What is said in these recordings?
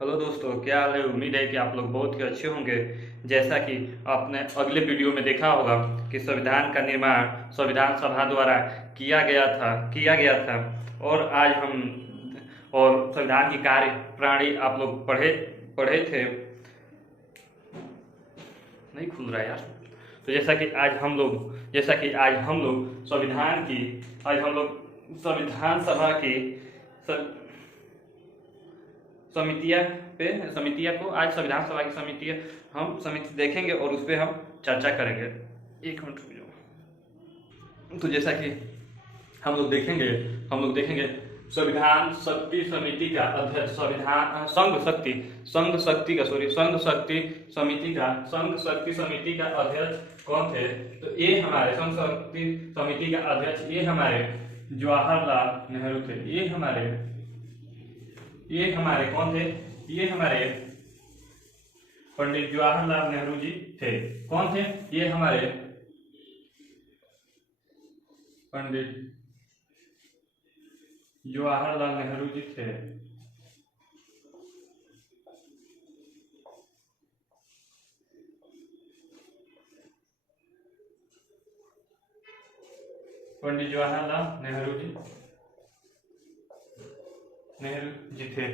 Hello दोस्तों, क्या हाल है। उम्मीद है कि आप लोग बहुत ही अच्छे होंगे। जैसा कि आपने अगले वीडियो में देखा होगा कि संविधान का निर्माण संविधान सभा द्वारा किया गया था। और आज हम और संविधान की कार्य प्रणाली आप लोग पढ़े पढ़े थे। नहीं खुल रहा है यार। तो जैसा कि आज हम लोग संविधान सभा की समितियां समितियां को आज संविधान सभा की समिति देखेंगे और उस पर हम चर्चा करेंगे। एक मिनट रुक जाओ। तो जैसा कि हम लोग देखेंगे संविधान शक्ति समिति का अध्यक्ष संघ शक्ति समिति का अध्यक्ष कौन थे। तो ये हमारे संघ शक्ति समिति का अध्यक्ष ये हमारे जवाहरलाल नेहरू थे। ये हमारे कौन थे। ये हमारे पंडित जवाहरलाल नेहरू जी थे। कौन थे। ये हमारे पंडित जवाहरलाल नेहरू जी थे। पंडित जवाहरलाल नेहरू जी थे।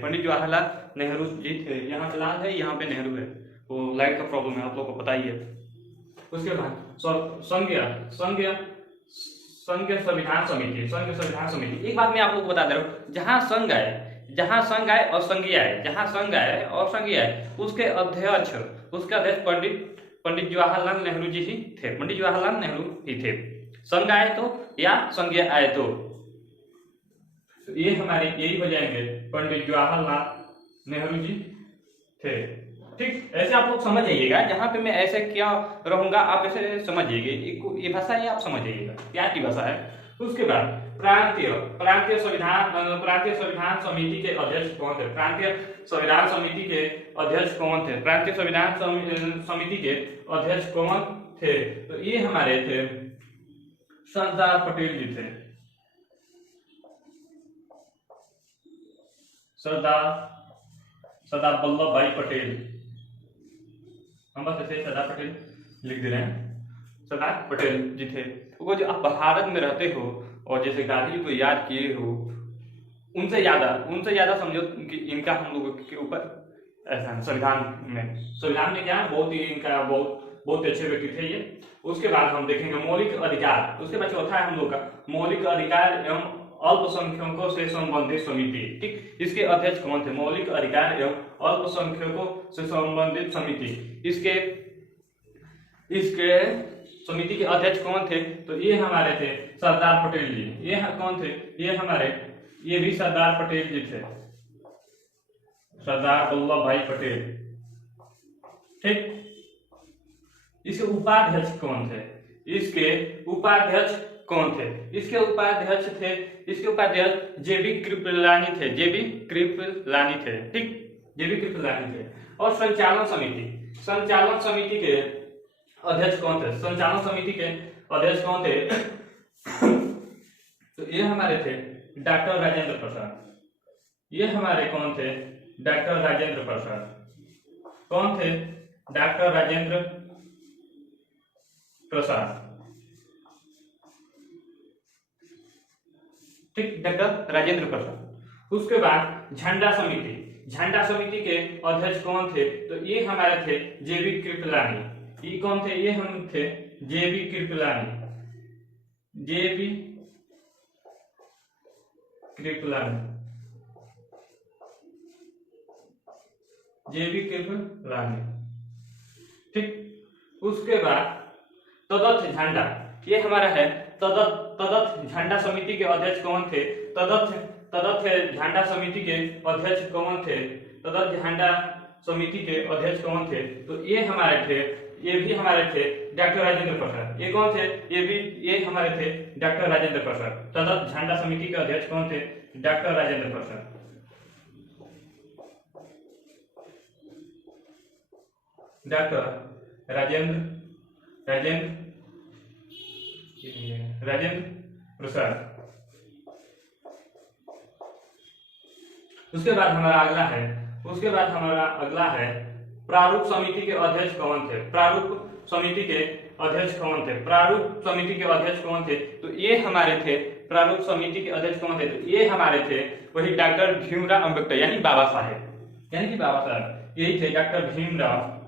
पंडित जवाहरलाल नेहरू जी थे। यहाँ पे लाल है, यहाँ पे नेहरू है। वो लाइट का प्रॉब्लम है, आप लोग को पता ही है। उसके बाद संघ संविधान समिति एक बात मैं आप लोग को बता दे रहा हूँ। जहाँ संघ आए उसके अध्यक्ष पंडित जवाहरलाल नेहरू जी ही थे। पंडित जवाहरलाल नेहरू ही थे। संघ आए तो या संघ आए तो ये हमारे यही हो जाएंगे पंडित जवाहरलाल नेहरू जी थे। ठीक, ऐसे आप लोग समझ जाइएगा। जहां पे मैं ऐसे क्या रहूंगा आप ऐसे समझ जाइएगा। ये भाषा है, आप समझ जाइएगा क्या की भाषा है। उसके बाद प्रांतीय संविधान समिति के अध्यक्ष कौन थे। प्रांतीय संविधान समिति के अध्यक्ष कौन थे। प्रांतीय संविधान समिति के अध्यक्ष कौन थे। तो ये हमारे थे सरदार पटेल जी थे। सरदार वल्लभ भाई पटेल। हम बस ऐसे सरदार पटेल लिख दे रहे हैं। सरदार पटेल जी थे। वो जो आप भारत में रहते हो और जैसे गांधी जी को याद किए हो, उनसे ज्यादा समझो कि इनका हम लोगों के ऊपर ऐसा संविधान में क्या बहुत ही इनका बहुत अच्छे व्यक्ति थे ये। उसके बाद हम देखेंगे मौलिक अधिकार। उसके बाद चौथा है हम लोग का मौलिक अधिकार एवं अल्पसंख्यकों से संबंधित समिति। ठीक, इसके अध्यक्ष कौन थे। मौलिक अधिकार एवं अल्पसंख्यकों से संबंधित समिति। इसके समिति के अध्यक्ष कौन थे। तो ये हमारे थे सरदार पटेल जी। ये कौन थे। ये भी सरदार पटेल जी थे। सरदार वल्लभ भाई पटेल। ठीक, इसके उपाध्यक्ष कौन थे। इसके उपाध्यक्ष जेबी कृपलानी थे। ठीक, जेबी कृपलानी थे। और संचालन समिति के अध्यक्ष कौन थे। तो ये हमारे थे डॉक्टर राजेंद्र प्रसाद। ये हमारे कौन थे। डॉक्टर राजेंद्र प्रसाद। कौन थे। डॉक्टर राजेंद्र प्रसाद। ठीक, डॉक्टर राजेंद्र प्रसाद। उसके बाद झंडा समिति के अध्यक्ष कौन थे। तो ये हमारे थे जेबी कृपलानी। ये कौन थे। ये हम थे जेबी कृपलानी। ठीक, उसके बाद तदर्थ झंडा। ये हमारा है तदर्थ झंडा समिति के अध्यक्ष कौन थे। तदर्थ झंडा समिति के अध्यक्ष कौन थे। तो ये भी हमारे थे डॉक्टर राजेंद्र प्रसाद। ये कौन थे। ये हमारे थे डॉक्टर राजेंद्र प्रसाद। तदर्थ झंडा समिति के अध्यक्ष कौन थे। डॉक्टर राजेंद्र प्रसाद। डॉक्टर राजेंद्र प्रसाद। उसके बाद हमारा अगला है उसके बाद हमारा अगला है प्रारूप समिति के अध्यक्ष कौन थे। प्रारूप समिति के अध्यक्ष कौन थे? प्रारूप समिति के अध्यक्ष कौन थे? तो ये हमारे थे प्रारूप समिति के अध्यक्ष कौन थे? तो ये हमारे थे वही डॉक्टर भीमराव अम्बेडकर यानी बाबा साहेब, यानी कि बाबा साहब यही थे डॉक्टर भीमराव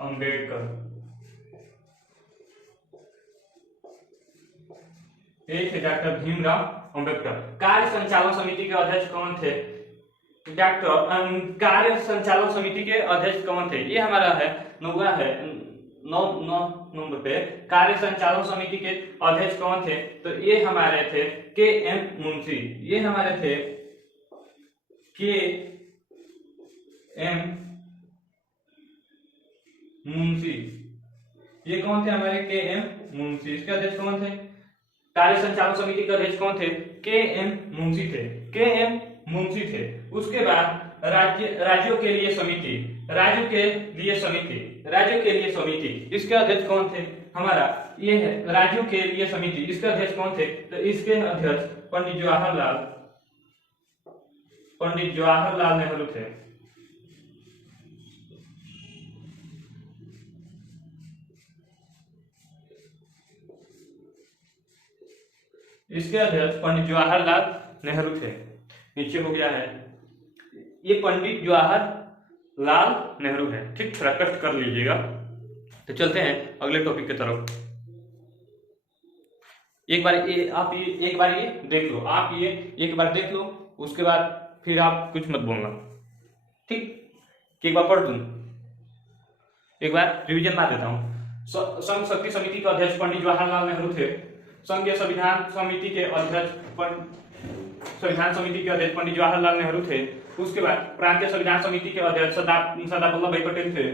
अम्बेडकर। ये थे डॉक्टर भीमराव अम्बेडकर। कार्य संचालन समिति के अध्यक्ष कौन थे? कार्य संचालन समिति के अध्यक्ष कौन थे? ये हमारा है नौवा है 9 नंबर पे कार्य संचालन समिति के अध्यक्ष कौन थे? तो ये हमारे थे के एम मुंशी। ये हमारे थे के एम मुंशी। ये कौन थे हमारे? के एम मुंशी। इसके अध्यक्ष कौन थे? कार्य संचालन समिति के अध्यक्ष कौन थे? के एम मुंशी थे, के एम मुंशी थे। उसके बाद राज्यों के लिए समिति, राज्यों के लिए समिति, राज्यों के लिए समिति, इसके अध्यक्ष कौन थे? हमारा ये है राज्यों के लिए समिति। इसके अध्यक्ष कौन थे? तो इसके अध्यक्ष पंडित जवाहरलाल नेहरू थे। इसके अध्यक्ष पंडित जवाहरलाल नेहरू थे। नीचे हो गया है ये पंडित जवाहरलाल नेहरू है। ठीक, थोड़ा कष्ट कर लीजिएगा। तो चलते हैं अगले टॉपिक की तरफ। एक बार ये देख लो, आप ये एक बार देख लो, उसके बाद फिर आप कुछ मत बोलना। ठीक, एक बार पढ़ दूं, एक बार रिवीजन मार देता हूँ। संघ शक्ति समिति के अध्यक्ष पंडित जवाहरलाल नेहरू थे। संघीय संविधान समिति के अध्यक्ष पंडित जवाहरलाल नेहरू थे। उसके बाद प्रांतीय संविधान समिति के अध्यक्ष सरदार वल्लभ भाई पटेल थे।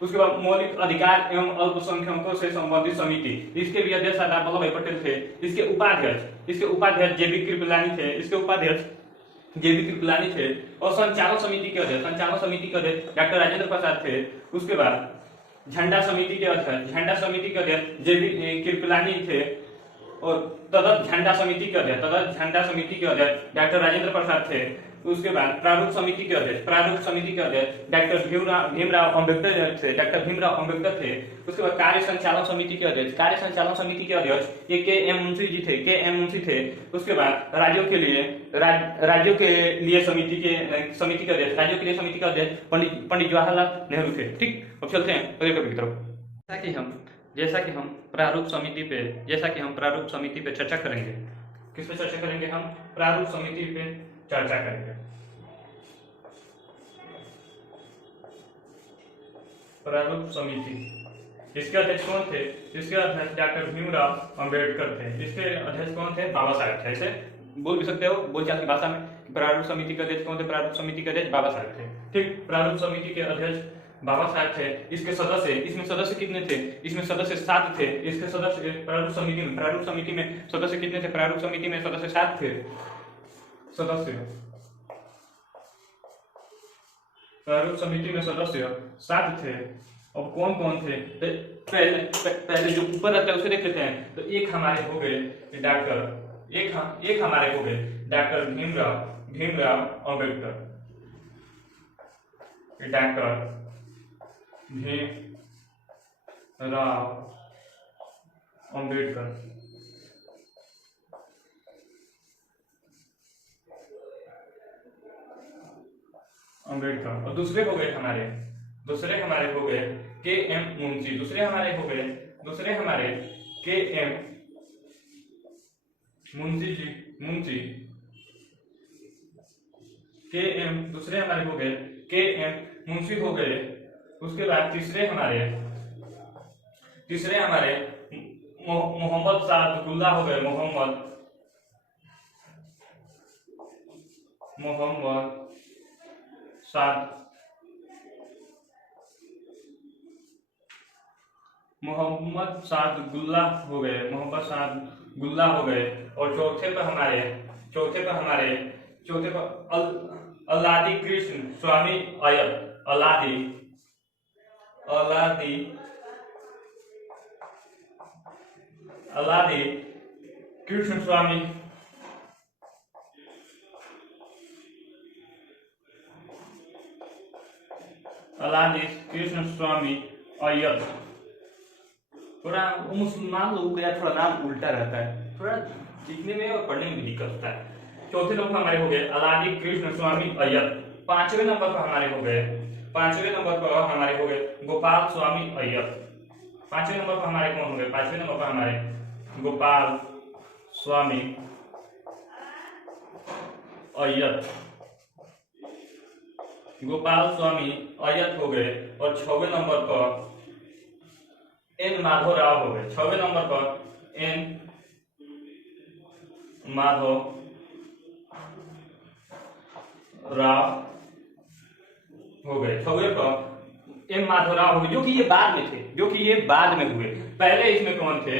उसके बाद मौलिक अधिकार एवं अल्पसंख्यकों से संबंधित समिति, इसके भी अध्यक्ष सरदार वल्लभ भाई पटेल थे। इसके उपाध्यक्ष जेबी कृपलानी थे। इसके उपाध्यक्ष जेबी कृपलानी थे। और संचालन समिति के अध्यक्ष डॉक्टर राजेंद्र प्रसाद थे। उसके बाद झंडा समिति के अध्यक्ष जेबी कृपलानी थे। और तदर्थ झंडा समिति के अध्यक्ष डॉक्टर राजेंद्र प्रसाद थे। उसके बाद प्रारूप समिति के अध्यक्ष डॉक्टर भीमराव अम्बेडकर थे। उसके बाद कार्य संचालन समिति के अध्यक्ष ये के एम मुंशी थे। उसके बाद राज्यों के लिए समिति के अध्यक्ष पंडित जवाहरलाल नेहरू थे। ठीक, अब चलते हैं अगले टॉपिक की तरफ। जैसा कि हम प्रारूप समिति पे चर्चा करेंगे। किस पे चर्चा करेंगे? हम प्रारूप समिति पे चर्चा करेंगे। प्रारूप समिति, इसके अध्यक्ष कौन थे? इसके अध्यक्ष डॉक्टर भीमराव अम्बेडकर थे। इसके अध्यक्ष कौन थे? बाबा साहेब थे। ऐसे बोल भी सकते हो बोलचाल की भाषा में। प्रारूप समिति के अध्यक्ष कौन थे? प्रारूप समिति के अध्यक्ष बाबा साहेब थे। ठीक, प्रारूप समिति के अध्यक्ष बाबा साहेब थे। इसके सदस्य, इसमें सदस्य कितने थे? इसमें सदस्य 7 थे। इसके सदस्य प्रारूप समिति में सदस्य कितने थे? प्रारूप समिति में सदस्य 7 थे। प्रारूप समिति में सदस्य 7 थे। अब कौन कौन थे? पहले जो ऊपर रहता है उसे देख लेते हैं। तो एक हमारे हो गए डॉक्टर भीमराव अम्बेडकर। डॉक्टर भीमराव अम्बेडकर। और दूसरे हो गए हमारे के एम मुंशी। दूसरे हमारे के एम मुंशी जी। दूसरे हमारे हो गए के एम मुंशी हो गए। उसके बाद तीसरे हमारे मोहम्मद सादुल्ला हो गए। मोहम्मद सादुल्ला हो गए। और चौथे पर अल्लादी कृष्ण स्वामी अय्यर। कृष्ण स्वामी अलादि कृष्ण स्वामी अय्यर। थोड़ा मुसलमान लोगों का थोड़ा नाम उल्टा रहता है, थोड़ा लिखने में और पढ़ने में दिक्कत होता है। चौथे नंबर पर हमारे हो गए अलादि कृष्ण स्वामी अय्यर। पांचवें नंबर पर हमारे हो गए गोपाल स्वामी अय्यर। पांचवें नंबर पर हमारे कौन हो गए? पांचवें नंबर पर हमारे गोपाल स्वामी अय्यर। गोपाल स्वामी अय्यर हो गए। और छठवें नंबर पर एन माधवराव हो गए। छठवें नंबर पर एन माधव राव हो गए। छठवें पर एम माधवराव हो गए, जो कि ये बाद में थे, हुए। पहले इसमें कौन थे?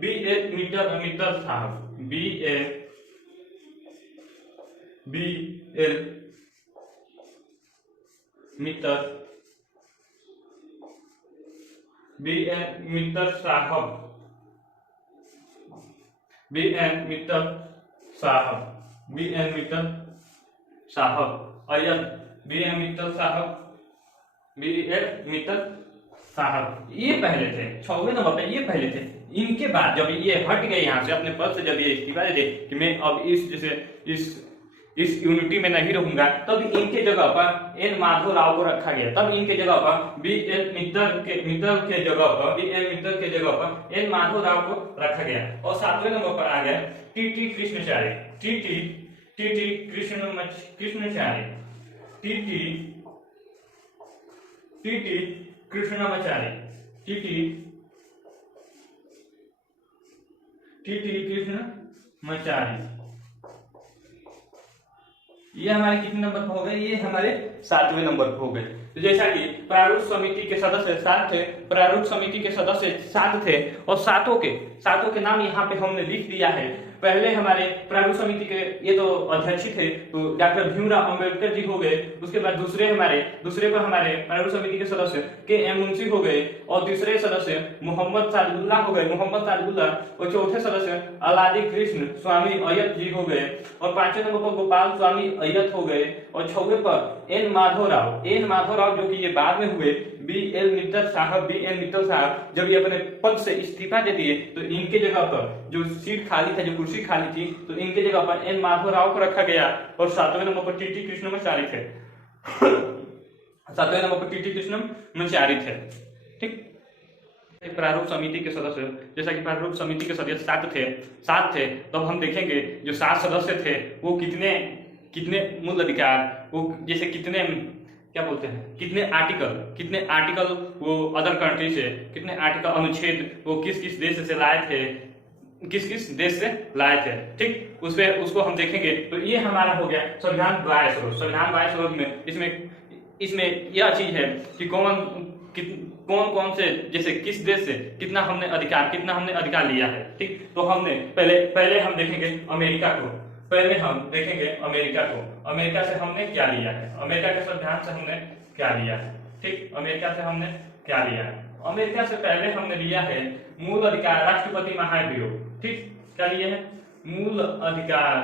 बी ए मित्तल साहब। बी ए मित्तल साहब ये पहले थे। 6वें नंबर पे ये पहले थे। इनके बाद जब ये हट गए यहाँ से अपने पद से, जब ये इस्तीफा दे कि मैं अब इस यूनिटी में नहीं रहूंगा, तब इनके जगह पर एन माधवराव को रखा गया। तब इनके जगह पर बी एन मित्तल के जगह पर एन माधवराव को रखा गया। और 7वें नंबर पर आ गया टीटी कृष्णाचार्य। ये हमारे कितने नंबर पर हो गए? ये हमारे 7वें नंबर पर हो गए। तो जैसा कि प्रारूप समिति के सदस्य 7 थे, और सातों के नाम यहाँ पे हमने लिख दिया है। पहले हमारे प्रारूप समिति के ये तो अध्यक्ष थे, तो डॉक्टर भीमराव अंबेडकर जी हो गए। उसके बाद दूसरे पर हमारे प्रारूप समिति के सदस्य के एम मुंशी हो गए। और तीसरे सदस्य मोहम्मद सादुल्लाह हो गए, और चौथे सदस्य अलादि कृष्ण स्वामी अय्यर जी हो गए। और 5वें नंबर पर गोपाल स्वामी अय्यर हो गए। और 6वें पर एन माधवराव जो कि ये बाद में हुए। बी एन मित्तल साहब जब ये अपने पद से इस्तीफा दे दिए, तो इनके जगह पर जो सीट खाली था, जो कुर्सी खाली थी, तो इनके जगह पर एन माधवराव को रखा गया। और 7वें नंबर पर टीटी कृष्णमाचारी थे। 7वें नंबर पर टीटी कृष्णमाचारी थे। ठीक। प्रारूप समिति के सदस्य, जैसा कि प्रारूप समिति के सदस्य 7 थे, तब हम देखेंगे जो 7 सदस्य थे वो कितने मूल अधिकार, वो जैसे कितने क्या बोलते हैं, कितने आर्टिकल वो अदर कंट्री से, कितने आर्टिकल अनुच्छेद वो किस देश से लाए थे, किस देश से लाए थे। ठीक, उसको हम देखेंगे। तो ये हमारा हो गया संविधान बाह्य स्रोत में। इसमें यह चीज है कि कौन से, जैसे किस देश से कितना हमने अधिकार लिया है। ठीक, तो हमने पहले हम देखेंगे अमेरिका को। अमेरिका से हमने क्या लिया है, अमेरिका के संविधान से हमने क्या लिया है। ठीक, अमेरिका से हमने क्या लिया है? अमेरिका से पहले हमने लिया है मूल अधिकार राष्ट्रपति महाभियोग। ठीक, क्या लिया है? मूल अधिकार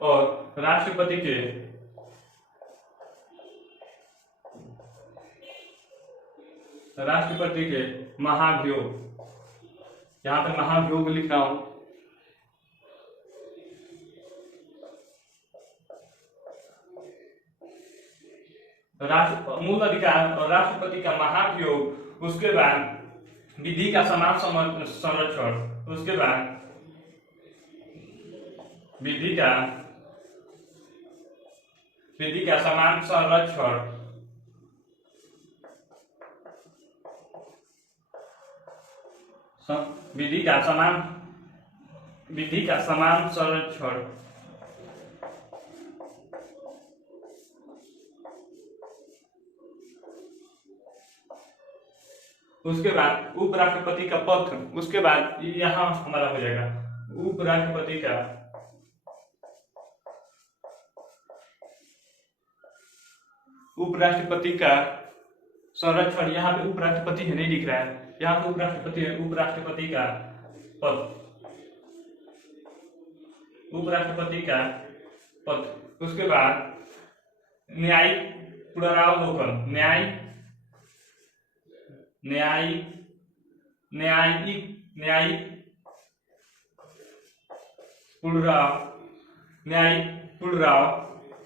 और राष्ट्रपति के महाभियोग। यहां पे महाभियोग लिख रहा हूं। मूल अधिकार और राष्ट्रपति का महाभियोग, उसके बाद विधि का समान संरक्षण, उसके बाद विधि का समान संरक्षण, विधि का समान संरक्षण, उसके बाद उपराष्ट्रपति का पद, उसके बाद यहां हमारा हो जाएगा उपराष्ट्रपति का उपराष्ट्रपति का संरक्षण, यहाँ पे उपराष्ट्रपति है नहीं लिख रहा है, यहाँ पे उपराष्ट्रपति है, उपराष्ट्रपति का पद, उपराष्ट्रपति का पद। उसके बाद न्यायिक पुनरावलोकन, न्यायिक पुनरावलोकन।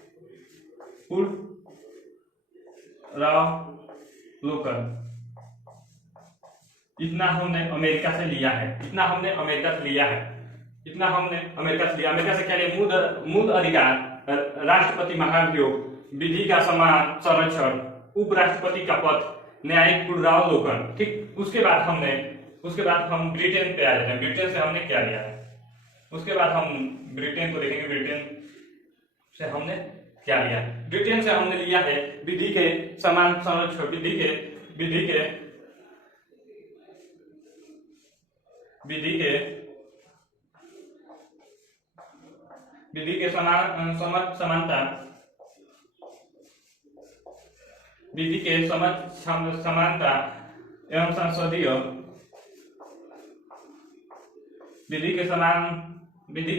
इतना हमने अमेरिका से लिया है, इतना हमने अमेरिका से लिया है, इतना हमने अमेरिका से लिया। अमेरिका से क्या लिया? मूल अधिकार, राष्ट्रपति महाभियोग, विधि का समान संरक्षण, उपराष्ट्रपति का पद, न्यायिक पुनरावलोकन। ठीक, उसके बाद हम ब्रिटेन पे आ जाते हैं। ब्रिटेन से हमने क्या लिया है, उसके बाद हम ब्रिटेन को देखेंगे। ब्रिटेन से हमने क्या लिया? ब्रिटेन से हमने लिया है विधि के समान संरक्षण, विधि के समानता, विधि के समानता एवं संसदीय, विधि के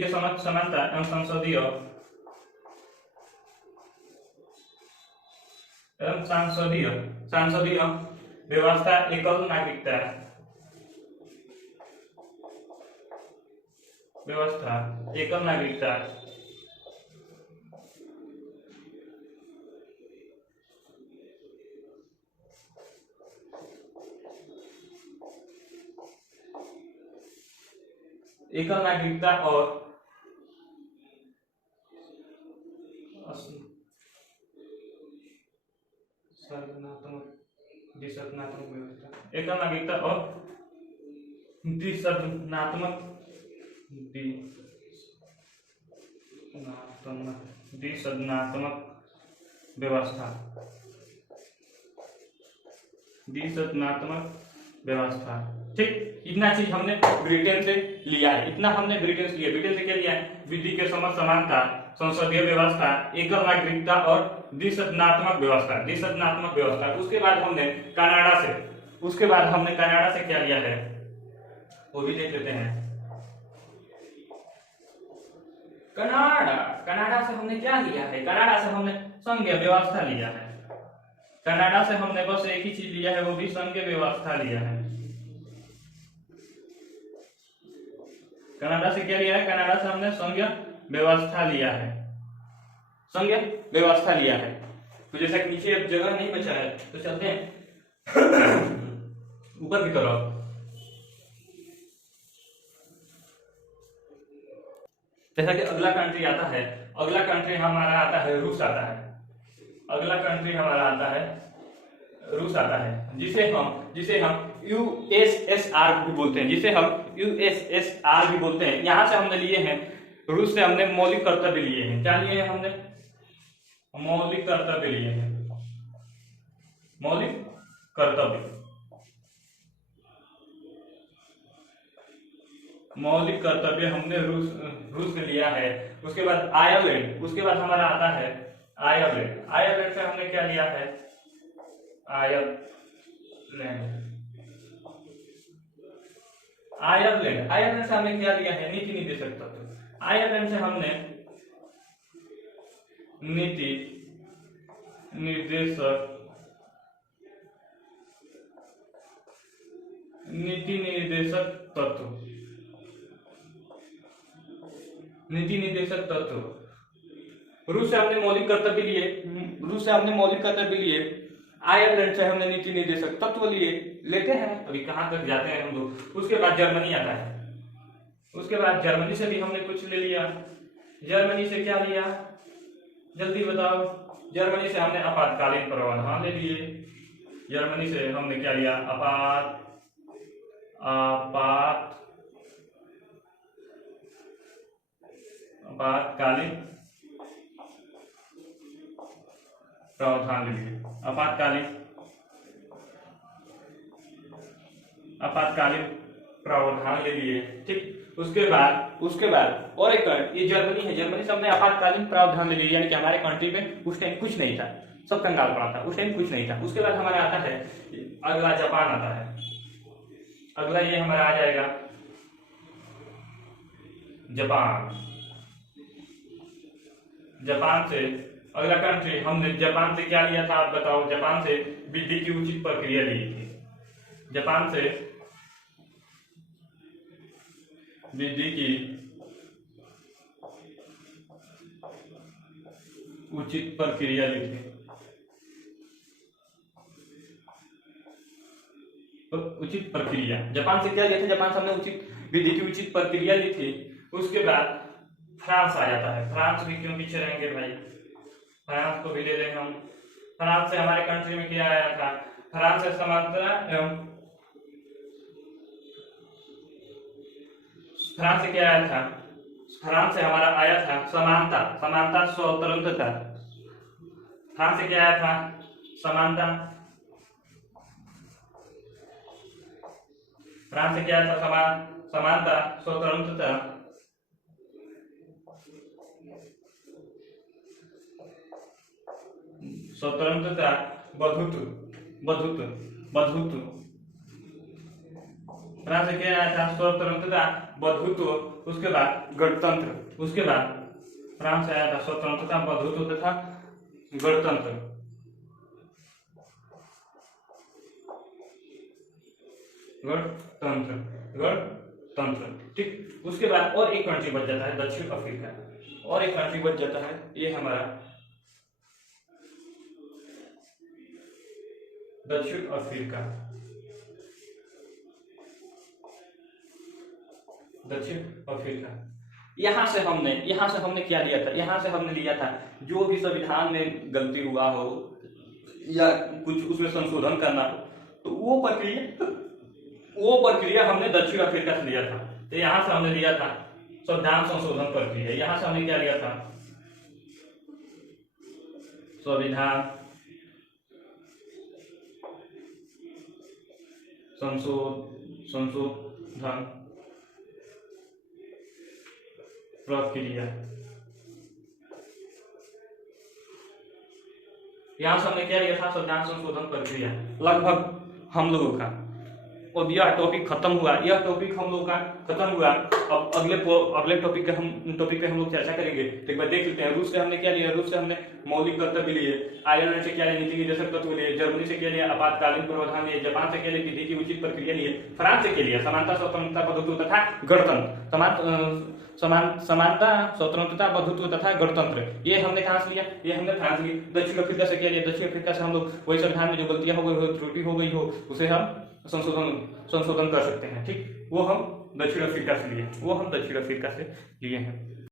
समानता एवं सांसदीय व्यवस्था, एकल नागरिकता व्यवस्था, एकल नागरिकता, एकल नागरिकता और द्विसदनात्मक व्यवस्था, एकल नागरिकता और द्विसदनात्मक व्यवस्था। ठीक, इतना चीज हमने ब्रिटेन से लिया है, इतना हमने ब्रिटेन से लिया। ब्रिटेन से क्या लिया है? विधि के समानता, संसदीय व्यवस्था, एकल नागरिकता और द्विसदनात्मक व्यवस्था। उसके बाद हमने कनाडा से क्या लिया है वो भी देख लेते हैं। कनाडा से हमने क्या लिया है? कनाडा से हमने संघीय व्यवस्था लिया है। कनाडा से हमने बस एक ही चीज लिया है, वो भी संघीय व्यवस्था लिया है। कनाडा से क्या लिया है? कनाडा से हमने संघीय व्यवस्था लिया है। तो जैसा कि नीचे अब जगह नहीं बचा है तो चलते हैं ऊपर की तरफ। जैसा कि अगला कंट्री आता है, अगला कंट्री हमारा आता है रूस आता है। अगला कंट्री हमारा आता है रूस आता है, जिसे हम यूएसएसआर भी बोलते हैं, यहाँ से हमने लिए हैं, रूस से हमने मौलिक कर्तव्य लिए हैं। क्या लिए हैं हमने? मौलिक कर्तव्य लिए हैं। मौलिक कर्तव्य हमने रूस से लिया है। उसके बाद आयरलैंड, उसके बाद हमारा आता है आयरलैंड से हमने क्या लिया है? आयरलैंड से हमने क्या लिया है? नीति निर्देशक तत्व। आयरलैंड से हमने नीति निर्देशक तत्व। रूस से हमने मौलिक कर्तव्य लिए, आयरलैंड से हमने नीति निर्देशक तत्व लेते हैं। अभी कहां तक जाते हैं हम लोग? उसके बाद जर्मनी आता है। उसके बाद जर्मनी से भी हमने कुछ ले लिया। जर्मनी से क्या लिया जल्दी बताओ? जर्मनी से हमने आपातकालीन प्रावधान ले लिए। जर्मनी से हमने क्या लिया? आपातकालीन प्रावधान ले लिए। आपातकालीन प्रावधान ले लिए। ठीक, उसके बाद और एक ये जर्मनी है, जर्मनी से हमने आपातकालीन प्रावधान ले लिया, यानी कि हमारे कंट्री में उस टाइम कुछ नहीं था, सब कंगाल पड़ा था, उस टाइम कुछ नहीं था। उसके बाद हमारा आता है अगला जापान आता है, अगला ये हमारा आ जाएगा जापान। जापान से अगला कंट्री हमने जापान से क्या लिया था आप बताओ? जापान से विधि की उचित प्रक्रिया ली थी, जापान से विधि की उचित प्रक्रिया ली थी। तो उचित प्रक्रिया जापान से क्या लिया था? जापान से हमने उचित विधि की उचित प्रक्रिया ली थी। उसके बाद फ्रांस आ जाता है, फ्रांस भी क्यों पीछे रहेंगे भाई, फ्रांस को भी ले लेंगे हम। फ्रांस से हमारे कंट्री में क्या आया था? फ्रांस से समानता एवं फ्रांस से क्या आया था? फ्रांस से हमारा आया था समानता, समानता स्वतंत्रता। फ्रांस से क्या आया था? समानता। फ्रांस से क्या आया था? समानता स्वतंत्रता। स्वतंत्रता बंधुत्व, बंधुत्व, बंधुत्व। फ्रांस से क्या आया था? स्वतंत्रता बंधुत्व, उसके बाद गणतंत्र। उसके बाद फ्रांस से आया था स्वतंत्रता बंधुत्व तथा गणतंत्र। गणतंत्र, गणतंत्र, ठीक। उसके बाद और एक कंट्री बच जाता है दक्षिण अफ्रीका, और एक कंट्री बच जाता है ये हमारा दक्षिण अफ्रीका। दक्षिण अफ्रीका यहां से हमने क्या लिया था? यहां से हमने लिया था जो भी संविधान में गलती हुआ हो या कुछ उसमें संशोधन करना हो, तो वो प्रक्रिया हमने दक्षिण अफ्रीका से लिया था। तो यहां से हमने लिया था संविधान संशोधन प्रक्रिया, यहां से हमने क्या लिया था? संविधान संशोधन प्रक्रिया, यहां से हमने क्या लिया था? संविधान संशोधन प्रक्रिया। लगभग हम लोगों का अब यह टॉपिक खत्म हुआ, यह टॉपिक हम लोगों का खत्म हुआ। अब अगले टॉपिक पे हम लोग चर्चा करेंगे। तो एक बार देख लेते हैं, रूस से हमने क्या लिया? रूस से हमने मौलिक कर्तव्य लिए, आयरलैंड से क्या लिया? नीति निर्देशक तत्व लिए, जर्मनी से क्या लिया? आपातकालीन प्रावधान लिए, जापान से क्या लिया? विधि की उचित प्रक्रिया लिए, फ्रांस से क्या लिया? समानता स्वतंत्रता बंधुत्व तथा गणतंत्र। समानता स्वतंत्रता बंधुत्व तथा गणतंत्र, ये हमने कहां से लिया? ये हमने फ्रांस लिया। दक्षिण अफ्रीका से क्या लिया? दक्षिण अफ्रीका से हम लोग वही संविधान में जो गलतियां हो गई हो, त्रुटि हो गई हो, उसे हम संशोधन कर सकते हैं, ठीक। वो हम दक्षिण अफ्रीका से लिए हैं।